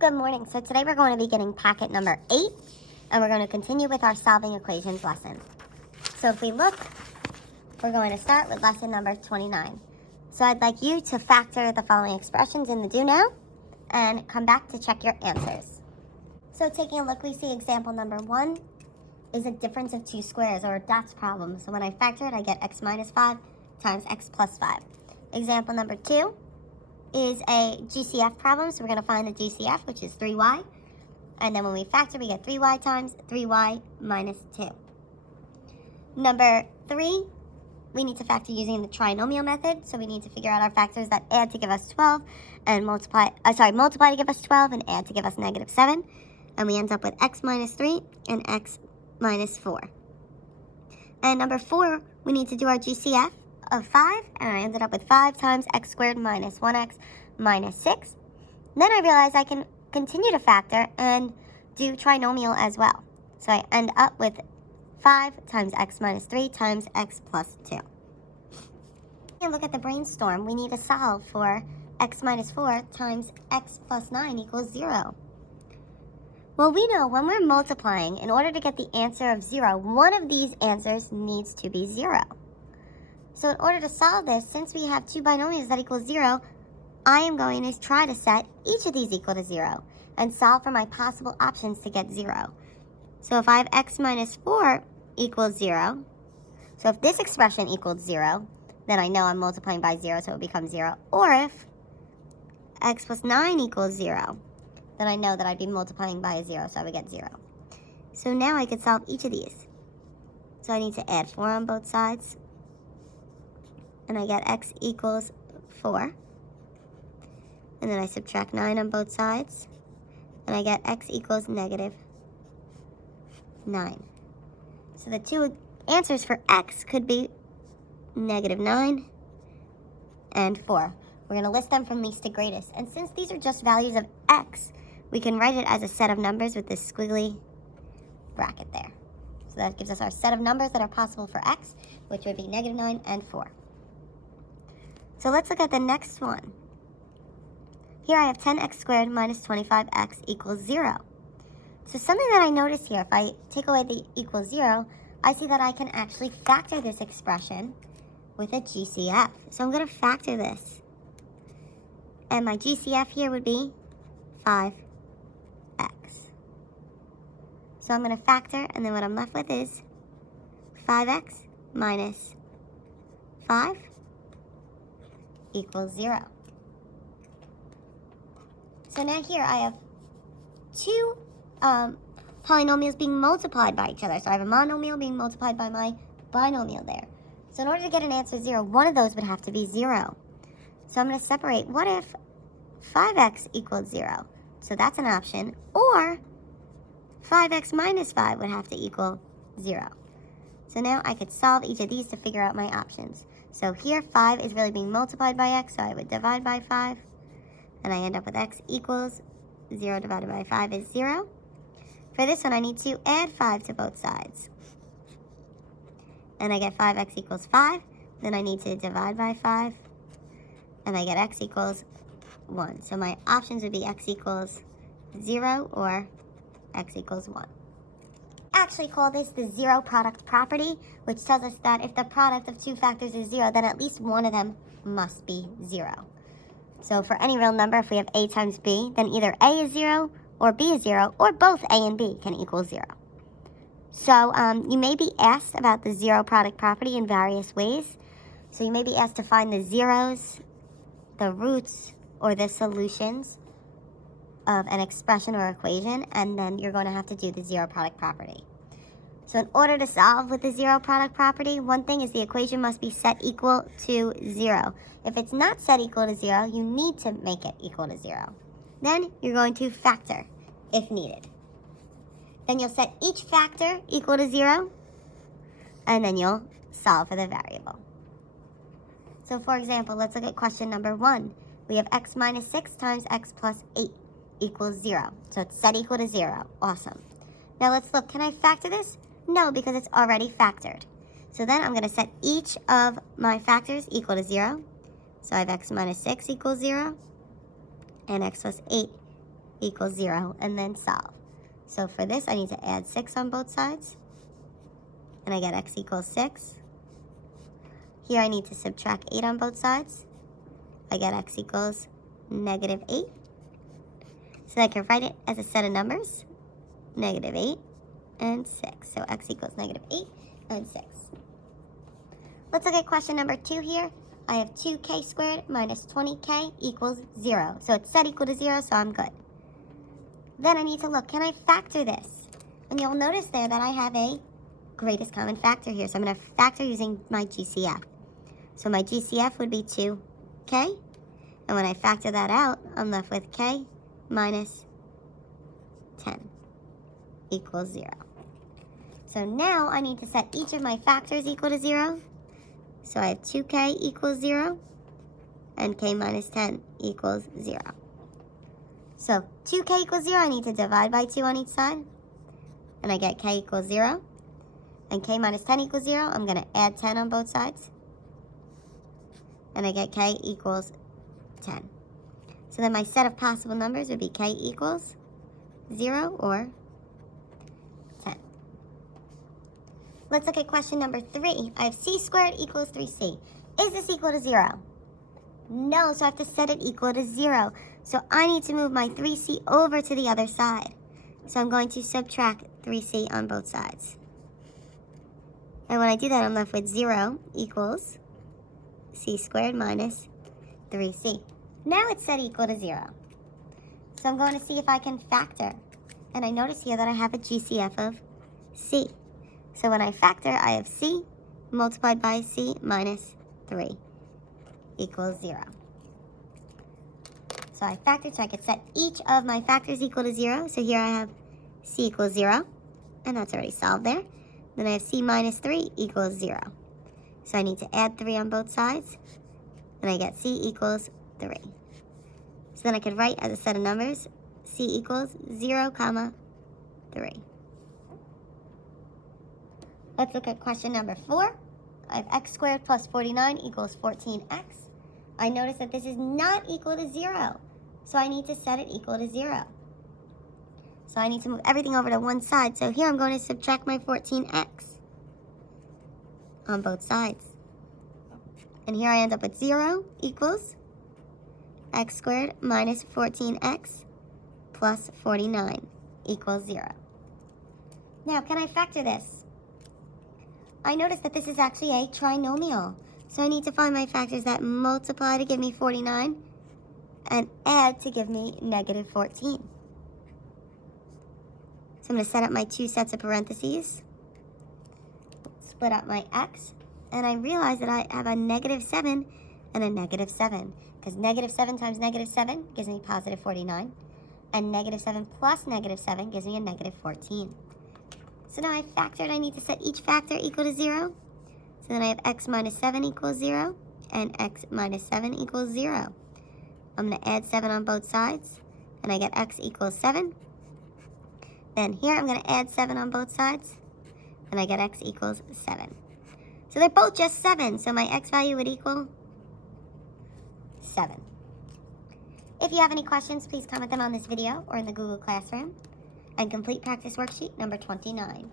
Good morning. So today we're going to be getting packet number 8, and we're going to continue with our solving equations lesson. So if we look, we're going to start with lesson number 29. So I'd like you to factor the following expressions in the do now, and come back to check your answers. So taking a look, we see example number 1 is a difference of two squares, or a dots problem. So when I factor it, I get x minus 5 times x plus 5. Example number 2 is a GCF problem, so we're going to find the GCF, which is 3y. And then when we factor, we get 3y times 3y minus 2. Number 3, we need to factor using the trinomial method, so we need to figure out our factors that add to give us 12 and multiply to give us 12 and add to give us negative 7. And we end up with x minus 3 and x minus 4. And number 4, we need to do our GCF of 5, and I ended up with 5 times x squared minus 1x minus 6. Then I realized I can continue to factor and do trinomial as well. So I end up with 5 times x minus 3 times x plus 2. And look at the brainstorm. We need to solve for x minus 4 times x plus 9 equals 0. Well, we know when we're multiplying, in order to get the answer of 0, one of these answers needs to be 0. So in order to solve this, since we have two binomials that equal 0, I am going to try to set each of these equal to 0 and solve for my possible options to get 0. So if I have x minus 4 equals 0, so if this expression equals 0, then I know I'm multiplying by 0, so it becomes 0. Or if x plus 9 equals 0, then I know that I'd be multiplying by a 0, so I would get 0. So now I could solve each of these. So I need to add 4 on both sides, and I get x equals 4. And then I subtract 9 on both sides, and I get x equals negative 9. So the two answers for x could be negative 9 and 4. We're going to list them from least to greatest. And since these are just values of x, we can write it as a set of numbers with this squiggly bracket there. So that gives us our set of numbers that are possible for x, which would be negative 9 and 4. So let's look at the next one. Here I have 10x squared minus 25x equals 0. So something that I notice here, if I take away the equals 0, I see that I can actually factor this expression with a GCF. So I'm going to factor this. And my GCF here would be 5x. So I'm going to factor, and then what I'm left with is 5x minus 5 equals 0. So now here I have two polynomials being multiplied by each other. So I have a monomial being multiplied by my binomial there. So in order to get an answer 0, one of those would have to be 0. So I'm going to separate. What if 5x equals 0? So that's an option. Or 5x minus 5 would have to equal 0. So now I could solve each of these to figure out my options. So here 5 is really being multiplied by x, so I would divide by 5. And I end up with x equals 0 divided by 5 is 0. For this one, I need to add 5 to both sides. And I get 5x equals 5. Then I need to divide by 5. And I get x equals 1. So my options would be x equals 0 or x equals 1. I actually call this the zero product property, which tells us that if the product of two factors is 0, then at least one of them must be 0. So for any real number, if we have a times b, then either a is 0 or b is 0, or both a and b can equal 0. So you may be asked about the zero product property in various ways. So you may be asked to find the zeros, the roots, or the solutions of an expression or equation, and then you're going to have to do the zero product property. So in order to solve with the zero product property, one thing is the equation must be set equal to 0. If it's not set equal to 0, you need to make it equal to 0. Then you're going to factor if needed. Then you'll set each factor equal to 0, and then you'll solve for the variable. So for example, let's look at question number 1. We have x minus 6 times x plus 8 equals 0. So it's set equal to 0. Awesome. Now let's look. Can I factor this? No, because it's already factored. So then I'm going to set each of my factors equal to 0. So I have x minus 6 equals 0, and x plus 8 equals 0, and then solve. So for this, I need to add 6 on both sides, and I get x equals 6. Here I need to subtract 8 on both sides. I get x equals negative 8. So I can write it as a set of numbers, negative 8 and 6. So x equals negative 8 and 6. Let's look at question number 2 here. I have 2k squared minus 20k equals 0. So it's set equal to 0, so I'm good. Then I need to look, can I factor this? And you'll notice there that I have a greatest common factor here. So I'm going to factor using my GCF. So my GCF would be 2k. And when I factor that out, I'm left with k minus 10 equals 0. So now I need to set each of my factors equal to 0. So I have 2k equals 0 and k minus 10 equals 0. So 2k equals 0, I need to divide by 2 on each side. And I get k equals 0. And k minus 10 equals 0. I'm going to add 10 on both sides. And I get k equals 10. So then my set of possible numbers would be k equals 0 or 10. Let's look at question number 3. I have c squared equals 3c. Is this equal to 0? No, so I have to set it equal to 0. So I need to move my 3c over to the other side. So I'm going to subtract 3c on both sides. And when I do that, I'm left with 0 equals c squared minus 3c. Now it's set equal to 0. So I'm going to see if I can factor. And I notice here that I have a GCF of c. So when I factor, I have c multiplied by c minus 3 equals 0. So I factored so I could set each of my factors equal to 0. So here I have c equals 0, and that's already solved there. Then I have c minus 3 equals 0. So I need to add 3 on both sides, and I get c equals 3. So then I could write as a set of numbers, c equals 0, 3. Let's look at question number 4. I have x squared plus 49 equals 14x. I notice that this is not equal to 0, so I need to set it equal to 0. So I need to move everything over to one side. So here I'm going to subtract my 14x on both sides. And here I end up with 0 equals x squared minus 14x plus 49 equals 0. Now, can I factor this? I notice that this is actually a trinomial. So I need to find my factors that multiply to give me 49 and add to give me negative 14. So I'm going to set up my 2 sets of parentheses, split up my x, and I realize that I have a negative 7 and a negative 7. Because negative 7 times negative 7 gives me positive 49. And negative 7 plus negative 7 gives me a negative 14. So now I factored, I need to set each factor equal to 0. So then I have x minus 7 equals 0 and x minus 7 equals 0. I'm going to add 7 on both sides, and I get x equals 7. Then here I'm going to add 7 on both sides, and I get x equals 7. So they're both just 7, so my x value would equal 7. If you have any questions, please comment them on this video or in the Google Classroom. And complete practice worksheet number 29.